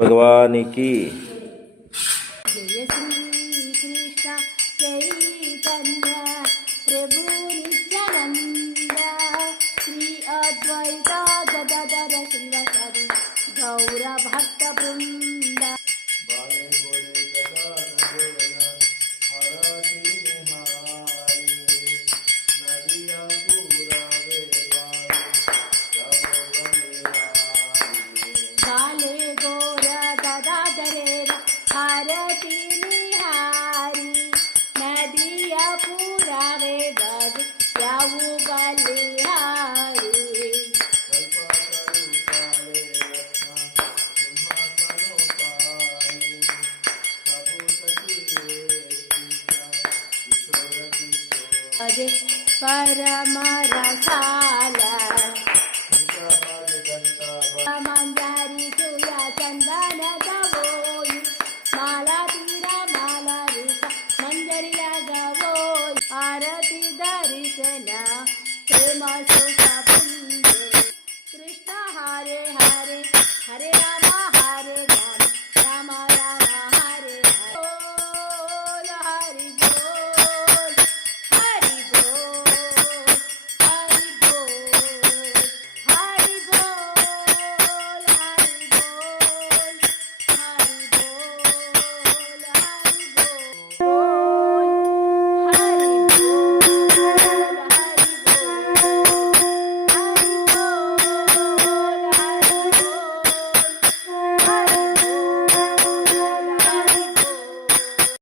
भगवान की जय श्री कृष्ण चैतन्य प्रभु नित्यानंद श्री अद्वैत गदाधर श्रीवासादि गौर भक्त वृंद बाले गोर गदाधरेर हारती निहारी नदिया पुरावे बग यावु बलिहारी अजे परम रसाला मंदारी चूया चंदन गवोई माला तीरा माला रूपा मंजरिया गवोई आरती दर्शन प्रेम सुख पुंज कृष्ण हरे हरे हरे